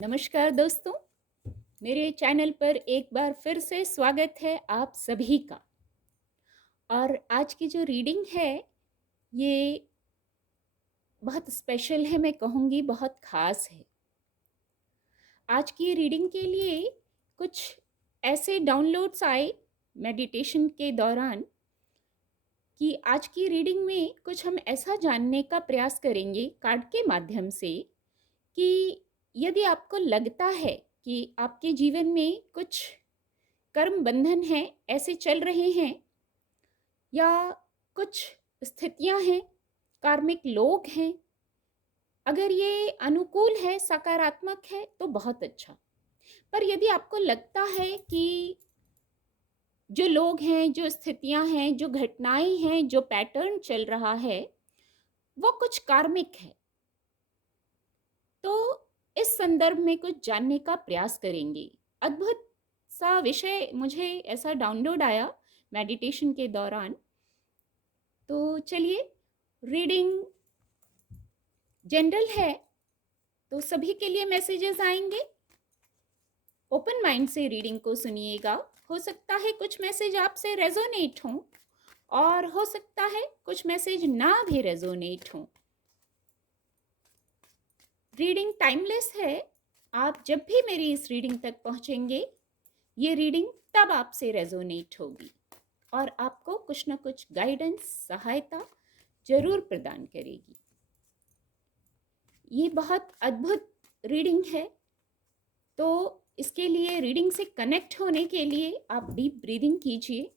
नमस्कार दोस्तों, मेरे चैनल पर एक बार फिर से स्वागत है आप सभी का। और आज की जो रीडिंग है ये बहुत स्पेशल है, मैं कहूँगी बहुत ख़ास है। आज की रीडिंग के लिए कुछ ऐसे डाउनलोड्स आए मेडिटेशन के दौरान कि आज की रीडिंग में कुछ हम ऐसा जानने का प्रयास करेंगे कार्ड के माध्यम से कि यदि आपको लगता है कि आपके जीवन में कुछ कर्म बंधन हैं, ऐसे चल रहे हैं, या कुछ स्थितियां हैं, कार्मिक लोग हैं, अगर ये अनुकूल है, सकारात्मक है तो बहुत अच्छा। पर यदि आपको लगता है कि जो लोग हैं, जो स्थितियां हैं, जो घटनाएं हैं, जो पैटर्न चल रहा है वो कुछ कार्मिक है, तो इस संदर्भ में कुछ जानने का प्रयास करेंगे। अद्भुत सा विषय मुझे ऐसा डाउनलोड आया मेडिटेशन के दौरान। तो चलिए, रीडिंग जनरल है तो सभी के लिए मैसेजेस आएंगे। ओपन माइंड से रीडिंग को सुनिएगा। हो सकता है कुछ मैसेज आपसे रेजोनेट हों और हो सकता है कुछ मैसेज ना भी रेजोनेट हों। रीडिंग टाइमलेस है। आप जब भी मेरी इस रीडिंग तक पहुंचेंगे, ये रीडिंग तब आपसे रेजोनेट होगी और आपको कुछ ना कुछ गाइडेंस, सहायता जरूर प्रदान करेगी। ये बहुत अद्भुत रीडिंग है, तो इसके लिए, रीडिंग से कनेक्ट होने के लिए आप डीप ब्रीदिंग कीजिए,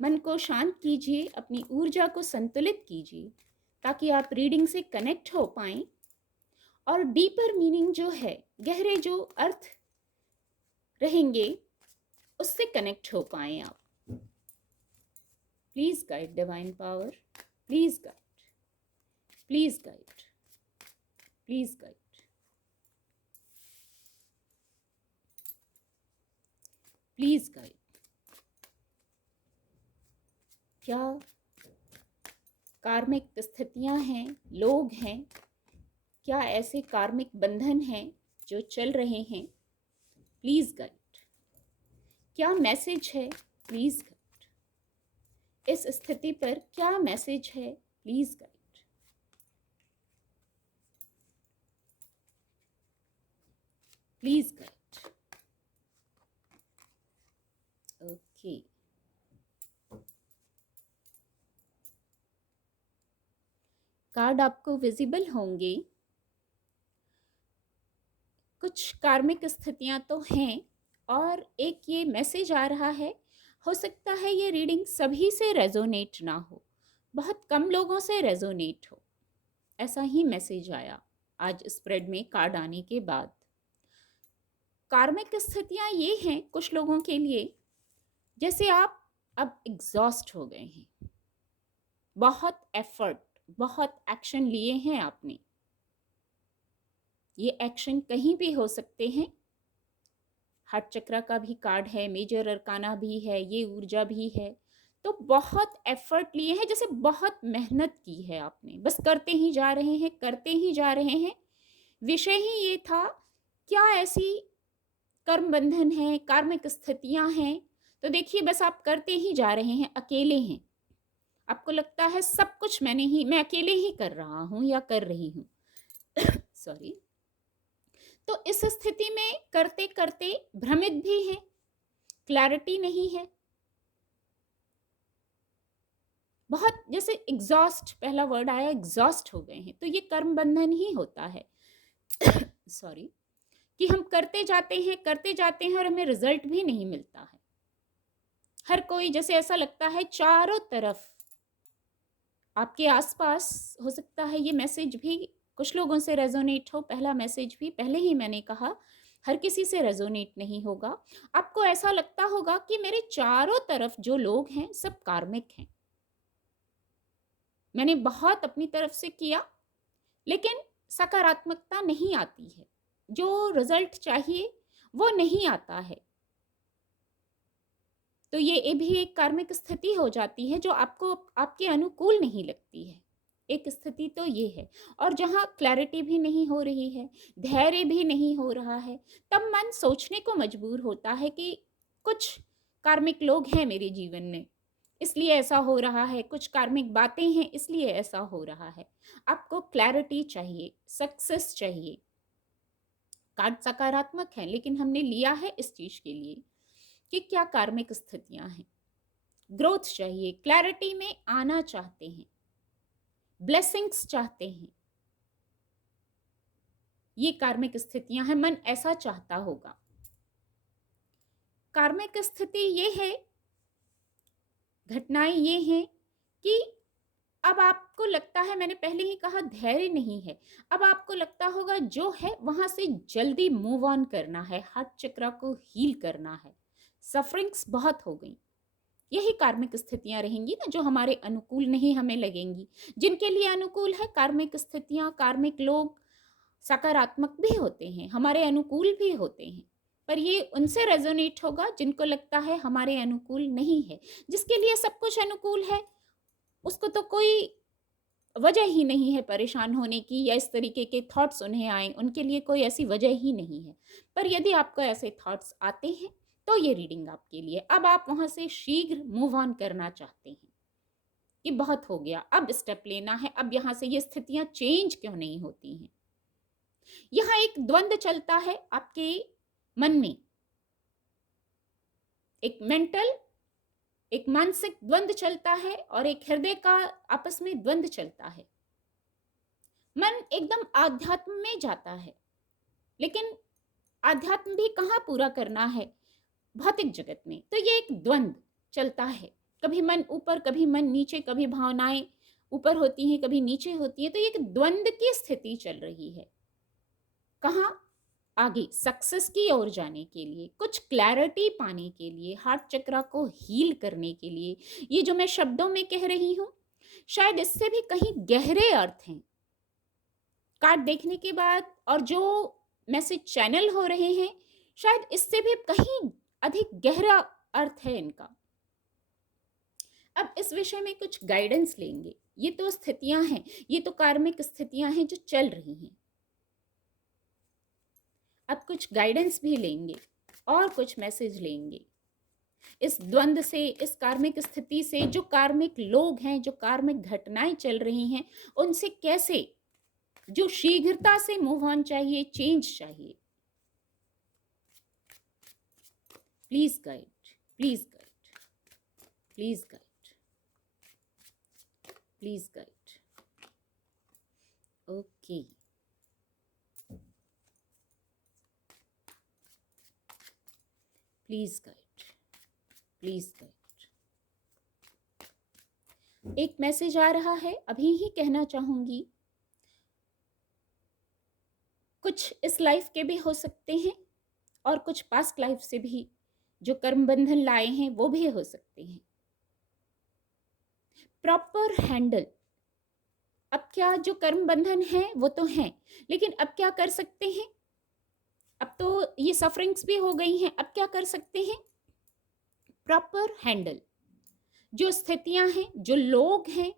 मन को शांत कीजिए, अपनी ऊर्जा को संतुलित कीजिए ताकि आप रीडिंग से कनेक्ट हो पाएं और डीपर मीनिंग जो है, गहरे जो अर्थ रहेंगे, उससे कनेक्ट हो पाएं आप। Please guide divine power, please guide, please guide, please guide, please guide. क्या कार्मिक स्थितियां हैं, लोग हैं, क्या ऐसे कार्मिक बंधन हैं जो चल रहे हैं? Please guide. क्या मैसेज है? Please guide. इस स्थिति पर क्या मैसेज है? Please guide. Please guide. Okay, card आपको विजिबल होंगे। कुछ कार्मिक स्थितियां तो हैं और एक ये मैसेज आ रहा है। हो सकता है ये रीडिंग सभी से रेजोनेट ना हो, बहुत कम लोगों से रेजोनेट हो। ऐसा ही मैसेज आया आज स्प्रेड में कार्ड आने के बाद। कार्मिक स्थितियां ये हैं कुछ लोगों के लिए, जैसे आप अब एग्जॉस्ट हो गए हैं, बहुत एफर्ट, बहुत एक्शन लिए हैं आपने। ये एक्शन कहीं भी हो सकते हैं। हार्ट चक्रा का भी कार्ड है, मेजर अरकाना भी है, ये ऊर्जा भी है। तो बहुत एफर्ट लिए हैं, जैसे बहुत मेहनत की है आपने, बस करते ही जा रहे हैं, करते ही जा रहे हैं। विषय ही ये था, क्या ऐसी कर्म बंधन है, कार्मिक स्थितियां हैं, तो देखिए बस आप करते ही जा रहे हैं, अकेले हैं। आपको लगता है सब कुछ मैं अकेले ही कर रहा हूं या कर रही हूं। सॉरी। तो इस स्थिति में करते करते भ्रमित भी हैं, क्लैरिटी नहीं है, बहुत जैसे एग्जॉस्ट, पहला वर्ड आया, एग्जॉस्ट हो गए हैं। तो ये कर्म बंधन ही होता है। सॉरी, कि हम करते जाते हैं और हमें रिजल्ट भी नहीं मिलता है। हर कोई, जैसे ऐसा लगता है चारों तरफ आपके आसपास, हो सकता है ये मैसेज भी कुछ लोगों से रेजोनेट हो। पहला मैसेज भी, पहले ही मैंने कहा, हर किसी से रेजोनेट नहीं होगा। आपको ऐसा लगता होगा कि मेरे चारों तरफ जो लोग हैं सब कार्मिक हैं, मैंने बहुत अपनी तरफ से किया लेकिन सकारात्मकता नहीं आती है, जो रिजल्ट चाहिए वो नहीं आता है। तो ये भी एक कार्मिक स्थिति हो जाती है जो आपको, आपके अनुकूल नहीं लगती है। एक स्थिति तो ये है। और जहाँ क्लैरिटी भी नहीं हो रही है, धैर्य भी नहीं हो रहा है, तब मन सोचने को मजबूर होता है कि कुछ कार्मिक लोग हैं मेरे जीवन में, इसलिए ऐसा हो रहा है, कुछ कार्मिक बातें हैं इसलिए ऐसा हो रहा है। आपको क्लैरिटी चाहिए, सक्सेस चाहिए। कार्ड सकारात्मक है, लेकिन हमने लिया है इस चीज के लिए कि क्या कार्मिक स्थितियां हैं। ग्रोथ चाहिए, क्लैरिटी में आना चाहते हैं, ब्लेसिंग्स चाहते हैं, ये कार्मिक स्थितियां हैं, मन ऐसा चाहता होगा। कार्मिक स्थिति ये है, घटनाएं ये हैं कि अब आपको लगता है, मैंने पहले ही कहा धैर्य नहीं है, अब आपको लगता होगा जो है वहां से जल्दी मूव ऑन करना है, हार्ट चक्र को हील करना है, सफरिंग्स बहुत हो गई। यही कार्मिक स्थितियां रहेंगी ना जो हमारे अनुकूल नहीं हमें लगेंगी। जिनके लिए अनुकूल है कार्मिक स्थितियां, कार्मिक लोग सकारात्मक भी होते हैं, हमारे अनुकूल भी होते हैं, पर ये उनसे रेजोनेट होगा जिनको लगता है हमारे अनुकूल नहीं है। जिसके लिए सब कुछ अनुकूल है उसको तो कोई वजह ही नहीं है परेशान होने की, या इस तरीके के थॉट्स उन्हें आए, उनके लिए कोई ऐसी वजह ही नहीं है। पर यदि आपको ऐसे थॉट्स आते हैं तो ये रीडिंग आपके लिए। अब आप वहां से शीघ्र मूव ऑन करना चाहते हैं कि बहुत हो गया, अब स्टेप लेना है, अब यहां से ये स्थितियां चेंज क्यों नहीं होती हैं। यहां एक द्वंद्व चलता है आपके मन में, एक मेंटल, एक मानसिक द्वंद्व चलता है और एक हृदय का आपस में द्वंद्व चलता है। मन एकदम आध्यात्म में जाता है, लेकिन आध्यात्म भी कहाँ पूरा करना है, भौतिक जगत में। तो ये एक द्वंद्व चलता है, कभी मन ऊपर कभी मन नीचे, कभी भावनाएं ऊपर होती हैं कभी नीचे होती हैं। तो ये एक द्वंद्व की स्थिति चल रही है। कहाँ? आगे सक्सेस की ओर जाने के लिए, कुछ क्लैरिटी पाने के लिए, हार्ट चक्र को हील करने के लिए। ये जो मैं शब्दों में कह रही हूं, शायद इससे भी कहीं गहरे अर्थ हैं। कार्ड देखने के बाद और जो मैसेज चैनल हो रहे हैं, शायद इससे भी कहीं अधिक गहरा अर्थ है इनका। अब इस विषय में कुछ गाइडेंस लेंगे। ये तो स्थितियां हैं, ये तो कार्मिक स्थितियां हैं जो चल रही हैं। अब कुछ गाइडेंस भी लेंगे और कुछ मैसेज लेंगे इस द्वंद्व से, इस कार्मिक स्थिति से। जो कार्मिक लोग हैं, जो कार्मिक घटनाएं चल रही हैं, उनसे कैसे, जो शीघ्रता से मूव ऑन चाहिए, चेंज चाहिए। Please guide, please guide, please guide, please guide. Okay, please guide, please guide. एक मैसेज आ रहा है, अभी ही कहना चाहूंगी। कुछ इस लाइफ के भी हो सकते हैं और कुछ पास्ट लाइफ से भी जो कर्म बंधन लाए हैं वो भी हो सकते हैं। Proper handle. अब क्या, जो कर्म बंधन है वो तो हैं, लेकिन अब क्या कर सकते हैं? अब तो ये सफरिंग्स भी हो गई हैं, अब क्या कर सकते हैं? Proper handle. जो स्थितियां हैं, जो लोग हैं,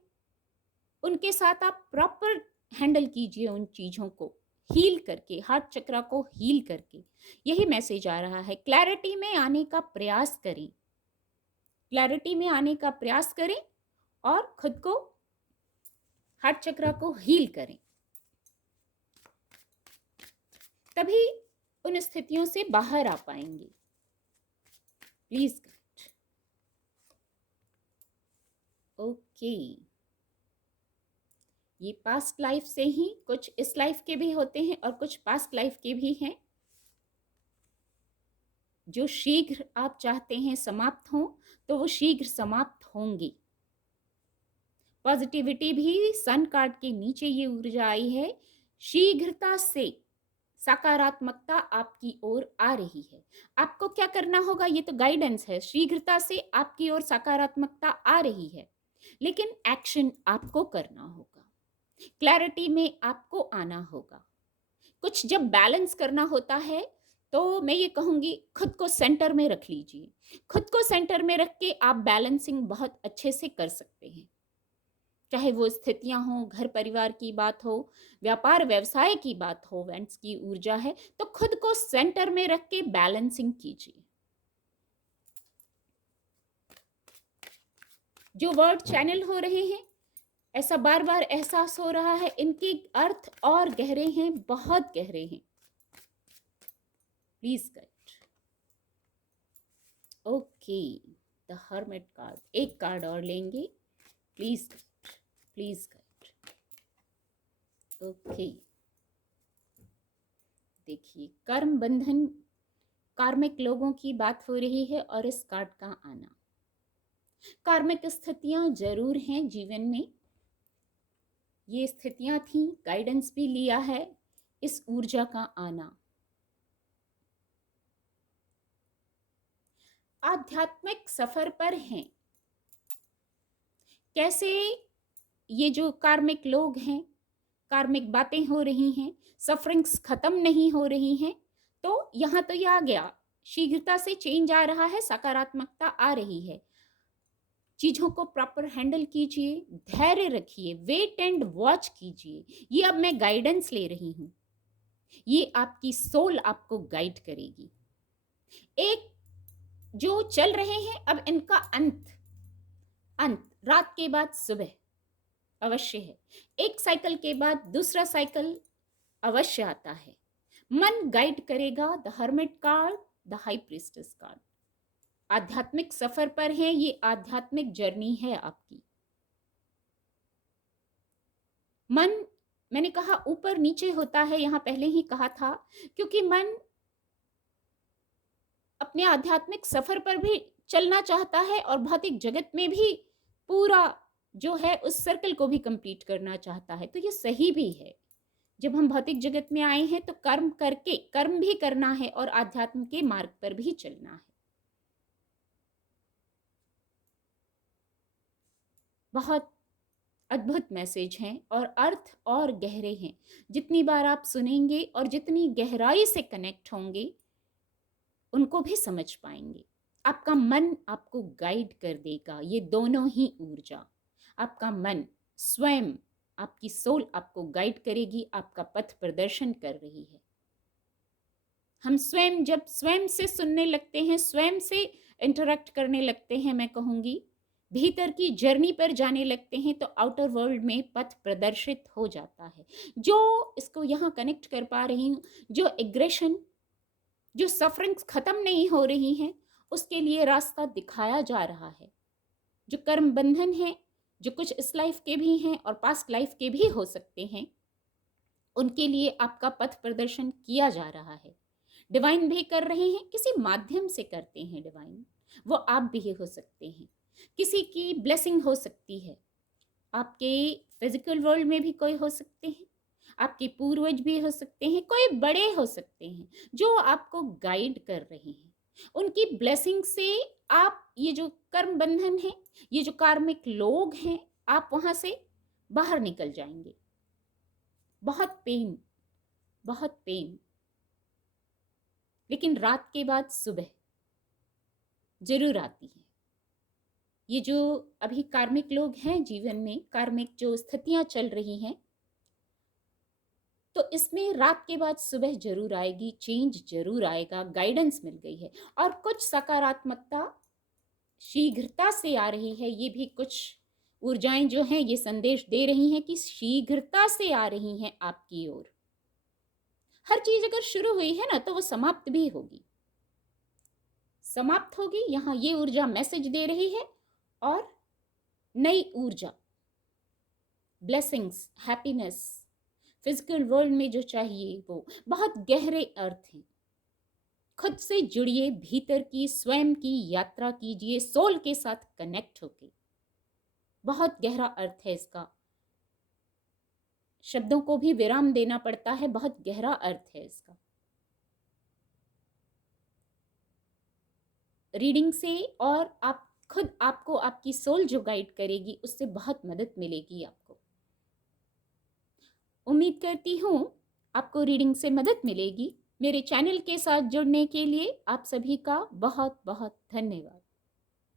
उनके साथ आप प्रॉपर हैंडल कीजिए उन चीजों को, हील करके, हार्ट चक्र को हील करके। यही मैसेज आ रहा है। क्लैरिटी में आने का प्रयास करें, क्लैरिटी में आने का प्रयास करें और खुद को, हार्ट चक्र को हील करें, तभी उन स्थितियों से बाहर आ पाएंगे। Please guide. ओके, ये पास्ट लाइफ से ही, कुछ इस लाइफ के भी होते हैं और कुछ पास्ट लाइफ के भी हैं, जो शीघ्र आप चाहते हैं समाप्त हों तो वो शीघ्र समाप्त होंगे। पॉजिटिविटी भी, सन कार्ड के नीचे ये ऊर्जा आई है, शीघ्रता से सकारात्मकता आपकी ओर आ रही है। आपको क्या करना होगा, ये तो गाइडेंस है। शीघ्रता से आपकी ओर सकारात्मकता आ रही है, लेकिन एक्शन आपको करना होगा, क्लैरिटी में आपको आना होगा। कुछ जब बैलेंस करना होता है तो मैं ये कहूंगी, खुद को सेंटर में रख लीजिए। खुद को सेंटर में रख के आप बैलेंसिंग बहुत अच्छे से कर सकते हैं। चाहे वो स्थितियां हो, घर परिवार की बात हो, व्यापार व्यवसाय की बात हो, वेंट्स की ऊर्जा है, तो खुद को सेंटर में रख के बैलेंसिंग कीजिए। जो वर्ड चैनल हो रहे हैं, ऐसा बार बार एहसास हो रहा है, इनके अर्थ और गहरे हैं, बहुत गहरे हैं। Please guide. Okay, the hermit card, एक कार्ड और लेंगे। Please guide, please guide. Okay, देखिए, कर्म बंधन, कार्मिक लोगों की बात हो रही है और इस कार्ड का आना। कार्मिक स्थितियां जरूर हैं जीवन में, ये स्थितियां थी, गाइडेंस भी लिया है, इस ऊर्जा का आना। आध्यात्मिक सफर पर हैं। कैसे ये जो कार्मिक लोग हैं, कार्मिक बातें हो रही हैं, सफरिंग्स खत्म नहीं हो रही हैं, तो यहां तो ये आ गया, शीघ्रता से चेंज आ रहा है, सकारात्मकता आ रही है। चीजों को प्रॉपर हैंडल कीजिए, धैर्य रखिए, वेट एंड वॉच कीजिए। ये अब मैं गाइडेंस ले रही हूं, ये आपकी सोल आपको गाइड करेगी। एक जो चल रहे हैं, अब इनका अंत, अंत रात के बाद सुबह अवश्य है। एक साइकिल के बाद दूसरा साइकिल अवश्य आता है। मन गाइड करेगा। The hermit card, the high priestess card. आध्यात्मिक सफर पर है, ये आध्यात्मिक जर्नी है आपकी। मन, मैंने कहा ऊपर नीचे होता है, यहां पहले ही कहा था, क्योंकि मन अपने आध्यात्मिक सफर पर भी चलना चाहता है और भौतिक जगत में भी पूरा जो है उस सर्कल को भी कंप्लीट करना चाहता है। तो ये सही भी है, जब हम भौतिक जगत में आए हैं तो कर्म करके, कर्म भी करना है और आध्यात्म के मार्ग पर भी चलना है। बहुत अद्भुत मैसेज हैं और अर्थ और गहरे हैं। जितनी बार आप सुनेंगे और जितनी गहराई से कनेक्ट होंगे, उनको भी समझ पाएंगे। आपका मन आपको गाइड कर देगा, ये दोनों ही ऊर्जा। आपका मन स्वयं, आपकी सोल आपको गाइड करेगी, आपका पथ प्रदर्शन कर रही है। हम स्वयं जब स्वयं से सुनने लगते हैं, स्वयं से इंटरेक्ट करने लगते हैं, मैं कहूंगी भीतर की जर्नी पर जाने लगते हैं, तो आउटर वर्ल्ड में पथ प्रदर्शित हो जाता है। जो इसको यहाँ कनेक्ट कर पा रही हूँ, जो एग्रेशन, जो सफरिंग्स खत्म नहीं हो रही हैं, उसके लिए रास्ता दिखाया जा रहा है। जो कर्म बंधन है, जो कुछ इस लाइफ के भी हैं और पास्ट लाइफ के भी हो सकते हैं, उनके लिए आपका पथ प्रदर्शन किया जा रहा है। डिवाइन भी कर रहे हैं, किसी माध्यम से करते हैं डिवाइन, वो आप भी हो सकते हैं। किसी की ब्लेसिंग हो सकती है, आपके फिजिकल वर्ल्ड में भी कोई हो सकते हैं, आपके पूर्वज भी हो सकते हैं, कोई बड़े हो सकते हैं जो आपको गाइड कर रहे हैं। उनकी ब्लेसिंग से आप, ये जो कर्म बंधन है, ये जो कार्मिक लोग हैं, आप वहां से बाहर निकल जाएंगे। बहुत पेन, बहुत पेन, लेकिन रात के बाद सुबह जरूर आती है। ये जो अभी कार्मिक लोग हैं जीवन में, कार्मिक जो स्थितियां चल रही हैं, तो इसमें रात के बाद सुबह जरूर आएगी, चेंज जरूर आएगा, गाइडेंस मिल गई है। और कुछ सकारात्मकता शीघ्रता से आ रही है। ये भी कुछ ऊर्जाएं जो हैं ये संदेश दे रही हैं कि शीघ्रता से आ रही हैं आपकी ओर। हर चीज अगर शुरू हुई है ना, तो वो समाप्त भी होगी, समाप्त होगी। यहाँ ये ऊर्जा मैसेज दे रही है। और नई ऊर्जा, ब्लेसिंग्स, हैप्पीनेस, फिजिकल वर्ल्ड में जो चाहिए वो, बहुत गहरे अर्थ हैं। खुद से जुड़िए, भीतर की स्वयं की यात्रा कीजिए, सोल के साथ कनेक्ट होके। बहुत गहरा अर्थ है इसका, शब्दों को भी विराम देना पड़ता है, बहुत गहरा अर्थ है इसका। रीडिंग से और आप खुद, आपको आपकी सोल जो गाइड करेगी, उससे बहुत मदद मिलेगी आपको। उम्मीद करती हूँ आपको रीडिंग से मदद मिलेगी। मेरे चैनल के साथ जुड़ने के लिए आप सभी का बहुत बहुत धन्यवाद।